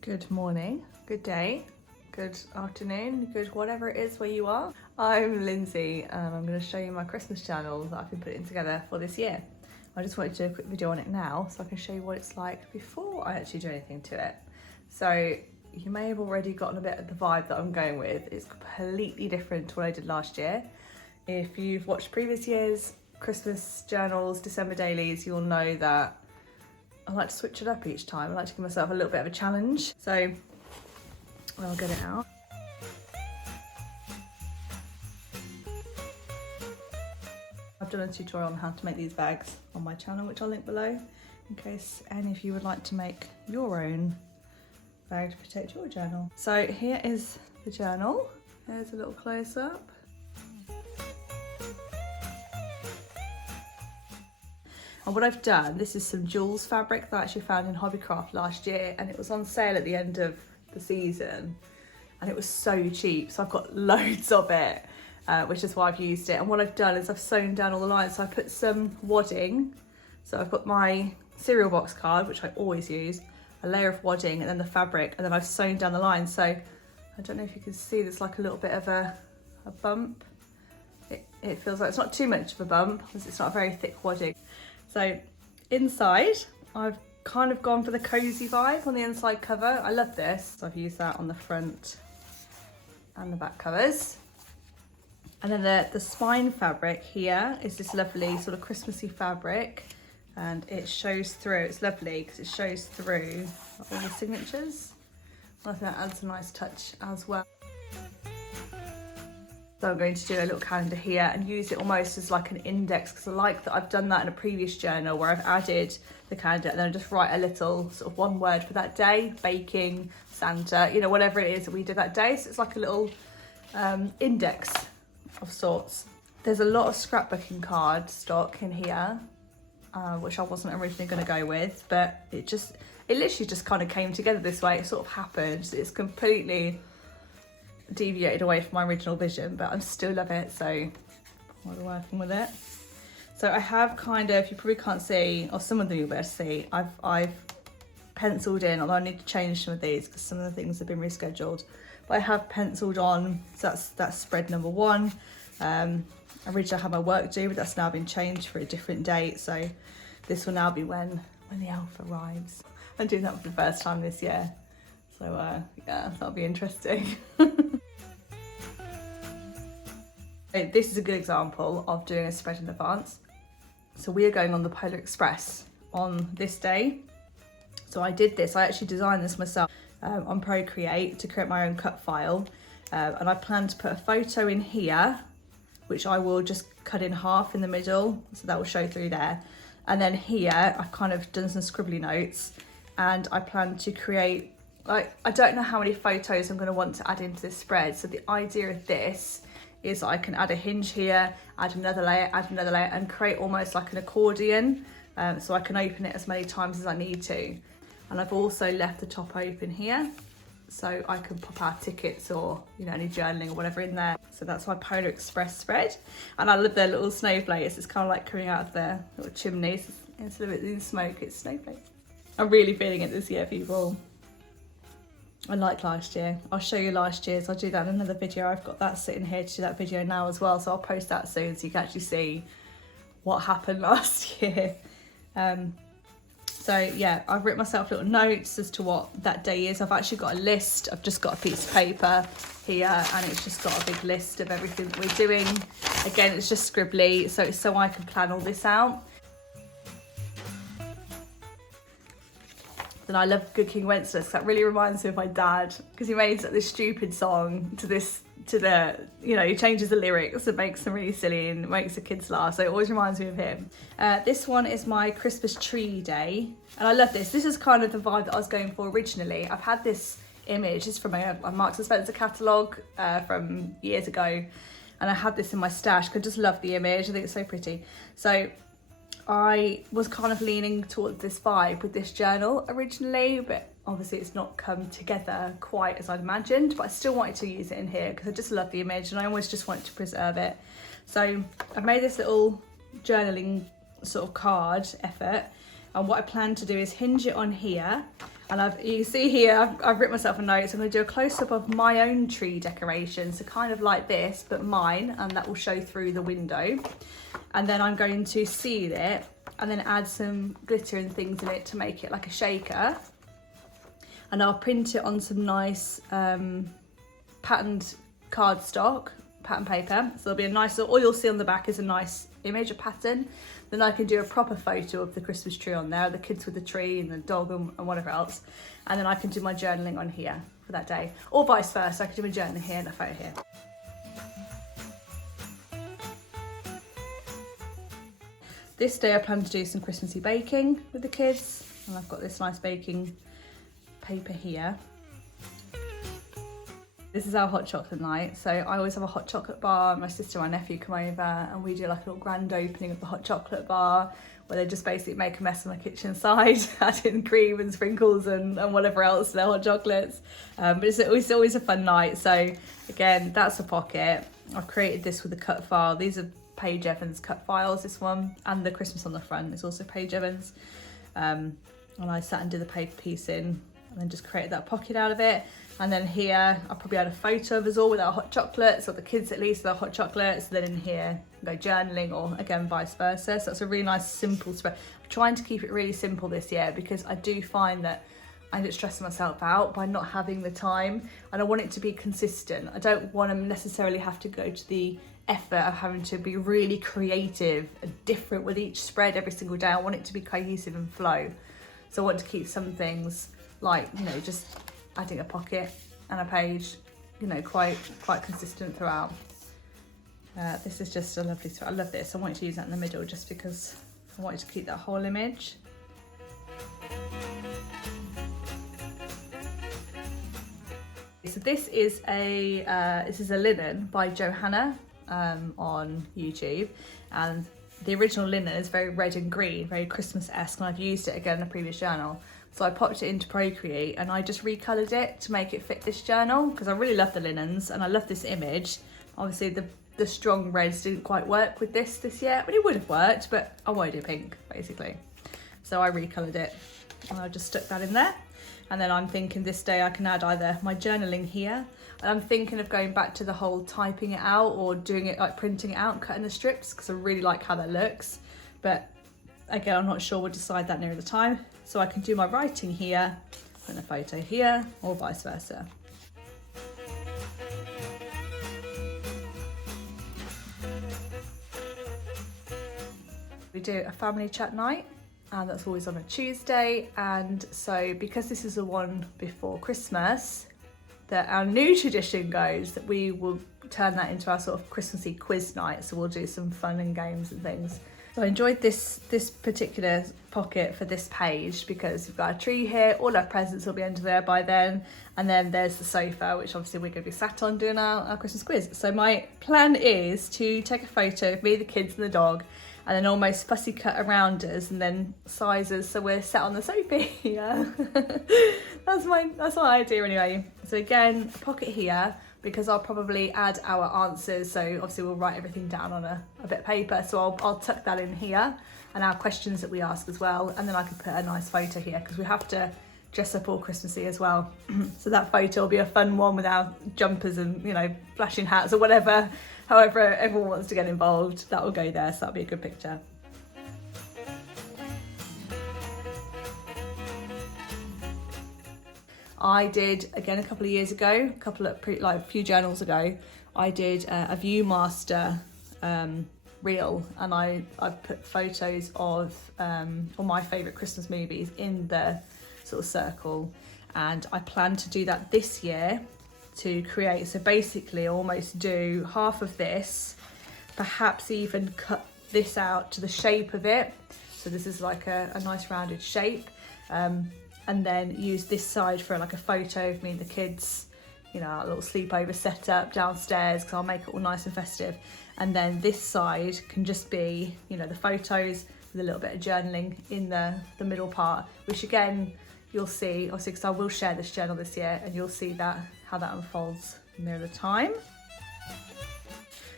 Good morning, good day, good afternoon, good whatever it is where you are. I'm Lindsay and I'm going to show you my Christmas journal that I've been putting together for this year. I just wanted to do a quick video on it now so I can show you what it's like before I actually do anything to it. So you may have already gotten a bit of the vibe that I'm going with. It's completely different to what I did last year. If you've watched previous years' Christmas journals, December dailies, you'll know that I like to switch it up each time. I like to give myself a little bit of a challenge. So I'll get it out. I've done a tutorial on how to make these bags on my channel, which I'll link below, in case any of you would like to make your own bag to protect your journal. So here is the journal. Here's a little close up. And what I've done, this is some Jules fabric that I actually found in Hobbycraft last year, and it was on sale at the end of the season and it was so cheap, so I've got loads of it, which is why I've used it. And what I've done is I've sewn down all the lines, so I put some wadding, so I've got my cereal box card, which I always use, a layer of wadding, and then the fabric, and then I've sewn down the lines. So I don't know if you can see, there's like a little bit of a bump. It feels like it's not too much of a bump because it's not a very thick wadding. So inside, I've kind of gone for the cozy vibe on the inside cover. I love this. So I've used that on the front and the back covers. And then the spine fabric here is this lovely sort of Christmassy fabric, and it shows through. It's lovely because it shows through all the signatures. I think that adds a nice touch as well. So I'm going to do a little calendar here and use it almost as like an index, because I like that I've done that in a previous journal where I've added the calendar and then I just write a little sort of one word for that day, baking, Santa, you know, whatever it is that we did that day. So it's like a little index of sorts. There's a lot of scrapbooking card stock in here, which I wasn't originally going to go with, but it literally just kind of came together this way. It sort of happened. It's completely deviated away from my original vision, but I still love it, so we're working with it. So I have kind of, you probably can't see, or some of them you'll be able to see, I've penciled in, although I need to change some of these because some of the things have been rescheduled, but I have penciled on, so that's spread number one. Originally I had my work due, but that's now been changed for a different date, so this will now be when the elf arrives. I'm doing that for the first time this year, so yeah, that'll be interesting. This is a good example of doing a spread in advance. So we are going on the Polar Express on this day. So I did this, I actually designed this myself on Procreate to create my own cut file. And I plan to put a photo in here, which I will just cut in half in the middle, so that will show through there. And then here, I've kind of done some scribbly notes, and I plan to create, like, I don't know how many photos I'm going to want to add into this spread. So the idea of this is I can add a hinge here, add another layer, and create almost like an accordion, so I can open it as many times as I need to. And I've also left the top open here, so I can pop our tickets or, you know, any journaling or whatever in there. So that's my Polar Express spread. And I love their little snowflakes. It's kind of like coming out of their little chimneys. Instead of it being smoke, it's snowflakes. I'm really feeling it this year, people. Unlike last year. I'll show you last year's. I'll do that in another video. I've got that sitting here to do that video now as well, so I'll post that soon so you can actually see what happened last year. So yeah, I've written myself little notes as to what that day is. I've actually got a list. I've just got a piece of paper here, and it's just got a big list of everything that we're doing. Again, it's just scribbly, so it's so I can plan all this out. And I love Good King Wenceslas. That really reminds me of my dad, because he made this stupid song to the, you know, he changes the lyrics and makes them really silly and makes the kids laugh. So it always reminds me of him. This one is my Christmas tree day. And I love this. This is kind of the vibe that I was going for originally. I've had this image, it's from a Marks and Spencer catalogue from years ago. And I had this in my stash, because I just love the image. I think it's so pretty. So I was kind of leaning towards this vibe with this journal originally, but obviously it's not come together quite as I'd imagined, but I still wanted to use it in here because I just love the image and I always just wanted to preserve it. So I made this little journaling sort of card effort, And what I plan to do is hinge it on here. And you see here, I've written myself a note, so I'm going to do a close-up of my own tree decoration. So kind of like this, but mine, and that will show through the window. And then I'm going to seal it and then add some glitter and things in it to make it like a shaker. And I'll print it on some nice patterned cardstock, pattern paper. So there'll be a nice, all you'll see on the back is a nice image, a pattern. Then I can do a proper photo of the Christmas tree on there, the kids with the tree and the dog and whatever else. And then I can do my journaling on here for that day. Or vice versa, I can do my journaling here and a photo here. This day I plan to do some Christmassy baking with the kids. And I've got this nice baking paper here. This is our hot chocolate night. So I always have a hot chocolate bar. My sister and my nephew come over and we do like a little grand opening of the hot chocolate bar where they just basically make a mess on the kitchen side, add in cream and sprinkles and whatever else, their hot chocolates. But it's always a fun night. So again, that's a pocket. I've created this with a cut file. These are Paige Evans cut files, this one, and the Christmas on the front is also Paige Evans. And I sat and did the paper piece in and then just created that pocket out of it. And then here, I'll probably add a photo of us all with our hot chocolates, or the kids at least with our hot chocolates. Then in here, go journaling, or again, vice versa. So it's a really nice, simple spread. I'm trying to keep it really simple this year because I do find that I end up stressing myself out by not having the time. And I want it to be consistent. I don't want to necessarily have to go to the effort of having to be really creative and different with each spread every single day. I want it to be cohesive and flow. So I want to keep some things like, you know, just adding a pocket and a page, you know, quite consistent throughout. This is just a lovely spread. I love this. I wanted to use that in the middle just because I wanted to keep that whole image. So this is a linen by Johanna on YouTube, and the original linen is very red and green, very Christmas-esque, and I've used it again in a previous journal. So I popped it into Procreate and I just recoloured it to make it fit this journal because I really love the linens and I love this image. Obviously the strong reds didn't quite work with this year, but it would have worked, but I wanted it pink basically. So I recoloured it and I just stuck that in there. And then I'm thinking this day I can add either my journaling here, and I'm thinking of going back to the whole typing it out or doing it like printing it out and cutting the strips because I really like how that looks. But again, I'm not sure, we'll decide that near the time. So I can do my writing here and a photo here, or vice versa. We do a family chat night, and that's always on a Tuesday. And so because this is the one before Christmas, that our new tradition goes that we will turn that into our sort of Christmassy quiz night. So we'll do some fun and games and things. So I enjoyed this particular pocket for this page because we've got a tree here, all our presents will be under there by then, and then there's the sofa, which obviously we're going to be sat on doing our Christmas quiz. So my plan is to take a photo of me, the kids and the dog, and then almost fussy cut around us and then size us so we're sat on the sofa here. That's my idea anyway. So again, pocket here, because I'll probably add our answers. So obviously we'll write everything down on a bit of paper. So I'll tuck that in here, and our questions that we ask as well. And then I could put a nice photo here because we have to dress up all Christmassy as well. So that photo will be a fun one with our jumpers and, you know, flashing hats or whatever. However everyone wants to get involved, that will go there. So that'll be a good picture. I did, again, a couple of years ago, a few journals ago, I did a Viewmaster reel, and I put photos of all my favourite Christmas movies in the sort of circle, and I plan to do that this year to create, so basically almost do half of this, perhaps even cut this out to the shape of it, so this is like a nice rounded shape. And then use this side for like a photo of me and the kids, you know, a little sleepover setup downstairs because I'll make it all nice and festive. And then this side can just be, you know, the photos with a little bit of journaling in the middle part, which again, you'll see, obviously, because I will share this journal this year, and you'll see that how that unfolds near the time.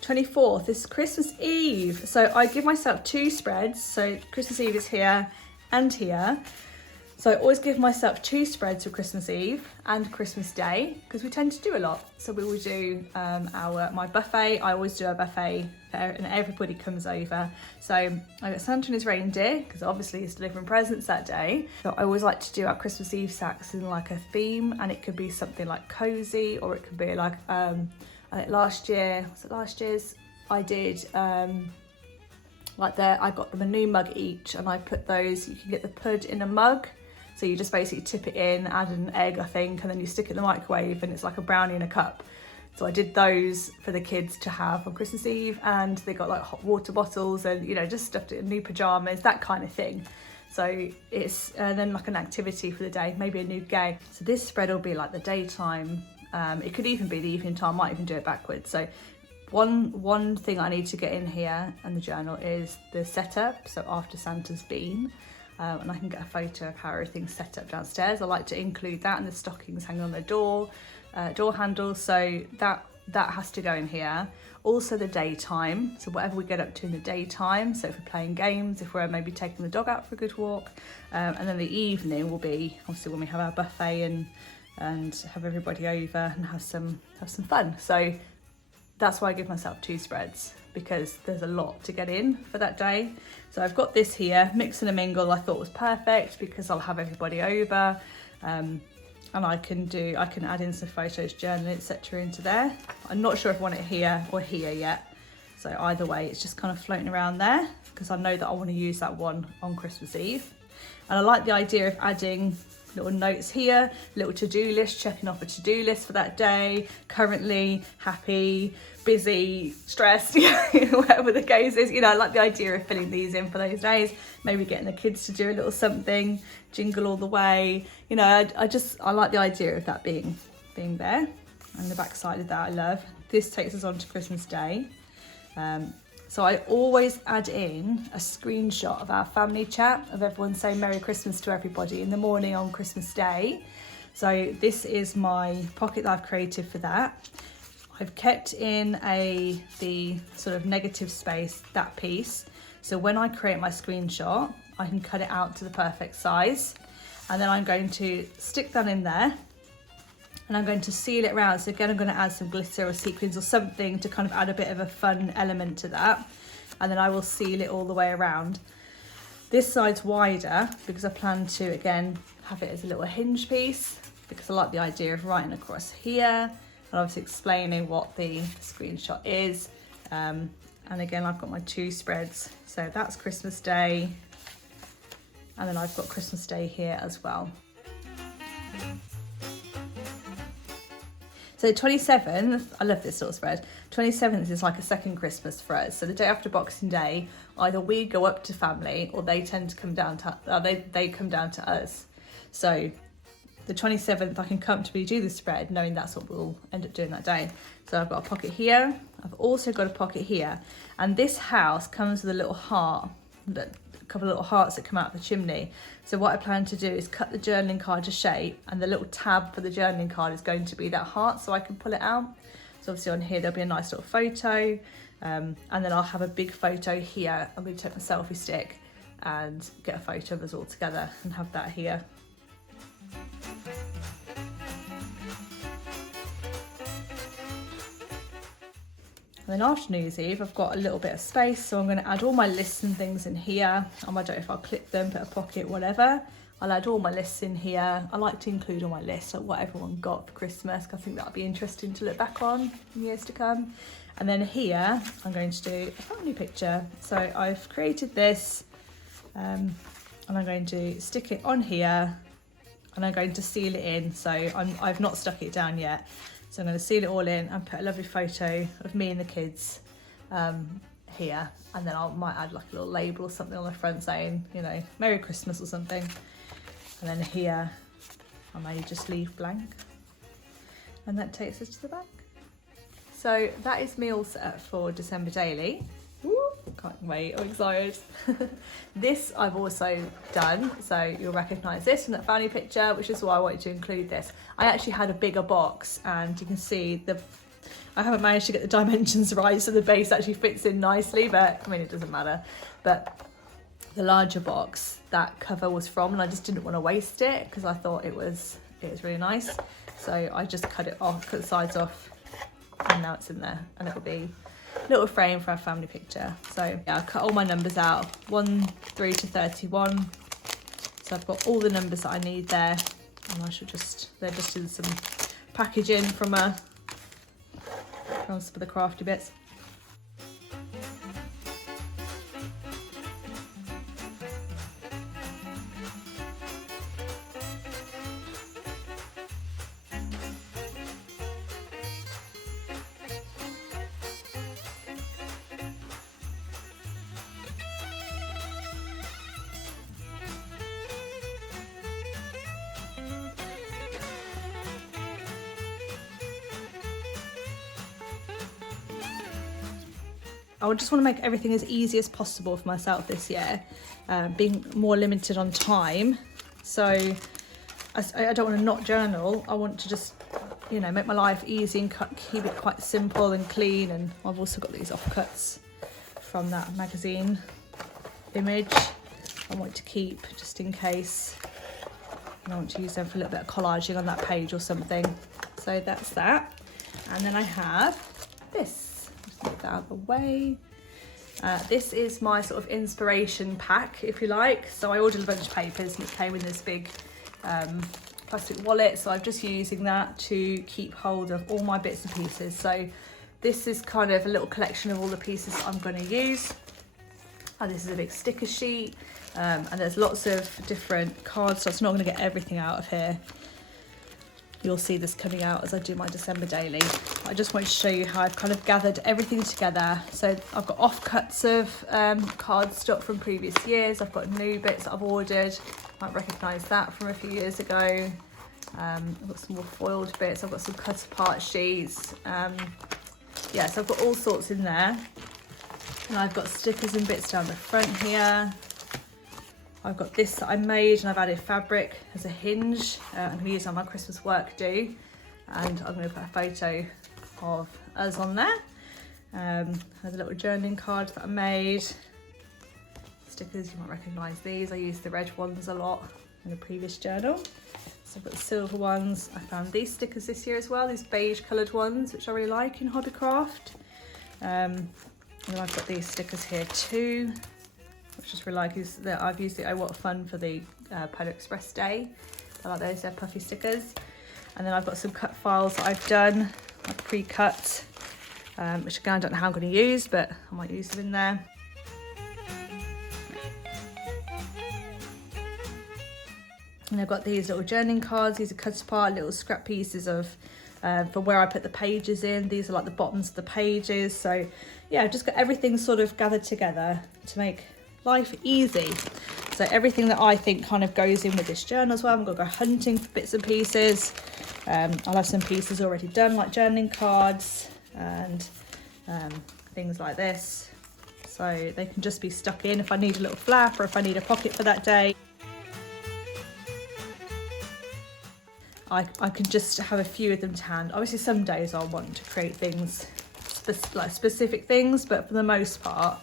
24th is Christmas Eve. So I give myself two spreads. So Christmas Eve is here, and here. So I always give myself 2 spreads for Christmas Eve and Christmas Day because we tend to do a lot. So we will do my buffet. I always do a buffet and everybody comes over. So I got Santa and his reindeer because obviously he's delivering presents that day. So I always like to do our Christmas Eve snacks in like a theme, and it could be something like cozy, or it could be like I think last year's I did I got them a new mug each, and I put those, you can get the pud in a mug. So you just basically tip it in, add an egg, I think, and then you stick it in the microwave and it's like a brownie in a cup. So I did those for the kids to have on Christmas Eve, and they got like hot water bottles and, you know, just stuffed it in new pajamas, that kind of thing. So it's then like an activity for the day, maybe a new game. So this spread will be like the daytime. It could even be the evening time, might even do it backwards. So one thing I need to get in here in the journal is the setup. So after Santa's been. And I can get a photo of how everything's set up downstairs. I like to include that, and the stockings hanging on the door handles, so that has to go in here. Also the daytime, so whatever we get up to in the daytime, so if we're playing games, if we're maybe taking the dog out for a good walk, and then the evening will be obviously when we have our buffet and have everybody over and have some fun. So that's why I give myself 2 spreads, because there's a lot to get in for that day. So I've got this here, mix and a mingle, I thought was perfect because I'll have everybody over, and I can add in some photos, journal, etc. into there. I'm not sure if I want it here or here yet. So either way, it's just kind of floating around there because I know that I want to use that one on Christmas Eve. And I like the idea of adding little notes here, little to-do list, checking off a to-do list for that day, currently, happy, busy, stressed, whatever the case is. You know, I like the idea of filling these in for those days, maybe getting the kids to do a little something, jingle all the way. You know, I like the idea of that being there. And the back side of that I love. This takes us on to Christmas Day. So I always add in a screenshot of our family chat of everyone saying Merry Christmas to everybody in the morning on Christmas Day. So this is my pocket that I've created for that. I've kept in the sort of negative space, that piece. So when I create my screenshot, I can cut it out to the perfect size. And then I'm going to stick that in there. And I'm going to seal it around. So again, I'm going to add some glitter or sequins or something to kind of add a bit of a fun element to that. And then I will seal it all the way around. This side's wider because I plan to, again, have it as a little hinge piece because I like the idea of writing across here and obviously explaining what the screenshot is. And again, I've got my 2 spreads. So that's Christmas Day. And then I've got Christmas Day here as well. So 27th, I love this sort of spread. 27th is like a second Christmas for us. So the day after Boxing Day, either we go up to family or they tend to come down to, they come down to us. So the 27th, I can comfortably do the spread knowing that's what we'll end up doing that day. So I've got a pocket here. I've also got a pocket here. And this house comes with a little heart, a couple of little hearts that come out of the chimney. So what I plan to do is cut the journaling card to shape, and the little tab for the journaling card is going to be that heart so I can pull it out. So obviously on here there'll be a nice little photo, and then I'll have a big photo here. I'm going to take my selfie stick and get a photo of us all together and have that here. And then after New Year's Eve, I've got a little bit of space, so I'm going to add all my lists and things in here. I don't know if I'll clip them, put a pocket, whatever. I'll add all my lists in here. I like to include all my lists, like what everyone got for Christmas, because I think that'll be interesting to look back on in years to come. And then here, I'm going to do a family picture. So I've created this, and I'm going to stick it on here, and I'm going to seal it in. So I've not stuck it down yet. So I'm going to seal it all in and put a lovely photo of me and the kids here. And then I might add like a little label or something on the front saying, you know, Merry Christmas or something. And then here, I may just leave blank. And that takes us to the back. So that is me all set up for December Daily. Woo, can't wait, I'm excited. This I've also done, so you'll recognise this from that family picture, which is why I wanted to include this. I actually had a bigger box, and you can see I haven't managed to get the dimensions right, so the base actually fits in nicely, but I mean, it doesn't matter. But the larger box that cover was from, and I just didn't want to waste it because I thought it was really nice. So I just cut it off, cut the sides off, and now it's in there, and it'll be a little frame for our family picture. So yeah, I cut all my numbers out, 1 through to 31. So I've got all the numbers that I need there, and I should they're just in some packaging from some of the crafty bits. I just want to make everything as easy as possible for myself this year, being more limited on time. So I don't want to not journal. I want to just, you know, make my life easy and keep it quite simple and clean. And I've also got these offcuts from that magazine image I want to keep just in case. And I want to use them for a little bit of collaging on that page or something. So that's that. And then I have this. Get that out of the way. This is my sort of inspiration pack, if you like. So I ordered a bunch of papers and it came in this big plastic wallet, so I'm just using that to keep hold of all my bits and pieces. So this is kind of a little collection of all the pieces I'm going to use. And this is a big sticker sheet, and there's lots of different cards, so it's not going to get everything out of here. You'll see this coming out as I do my December daily. I just want to show you how I've kind of gathered everything together. So I've got offcuts of cardstock from previous years. I've got new bits that I've ordered. You might recognise that from a few years ago. I've got some more foiled bits. I've got some cut apart sheets. Yeah, so I've got all sorts in there. And I've got stickers and bits down the front here. I've got this that I made and I've added fabric as a hinge. I'm going to use on my Christmas work do, and I'm going to put a photo of us on there. There's a little journaling card that I made. Stickers, you might recognise these. I used the red ones a lot in the previous journal. So I've got the silver ones. I found these stickers this year as well, these beige coloured ones, which I really like in Hobbycraft. And I've got these stickers here too, which is really like, that I've used it. I want fun for the Polar Express day. I like those, they're puffy stickers. And then I've got some cut files that I've done, like pre-cut, which again I don't know how I'm going to use, but I might use them in there. And I've got these little journaling cards. These are cut apart little scrap pieces of for where I put the pages in. These are like the bottoms of the pages. So yeah, I've just got everything sort of gathered together to make life easy. So everything that I think kind of goes in with this journal as well. I'm going to go hunting for bits and pieces. I'll have some pieces already done, like journaling cards and things like this. So they can just be stuck in if I need a little flap or if I need a pocket for that day. I can just have a few of them to hand. Obviously some days I'll want to create things, like specific things, but for the most part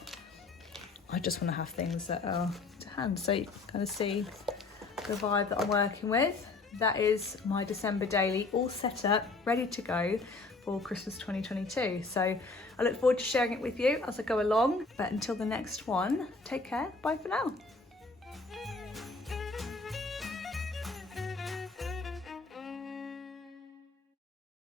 I just want to have things that are to hand, so you can kind of see the vibe that I'm working with. That is my December daily, all set up, ready to go for Christmas 2022. So I look forward to sharing it with you as I go along, but until the next one, take care, bye for now.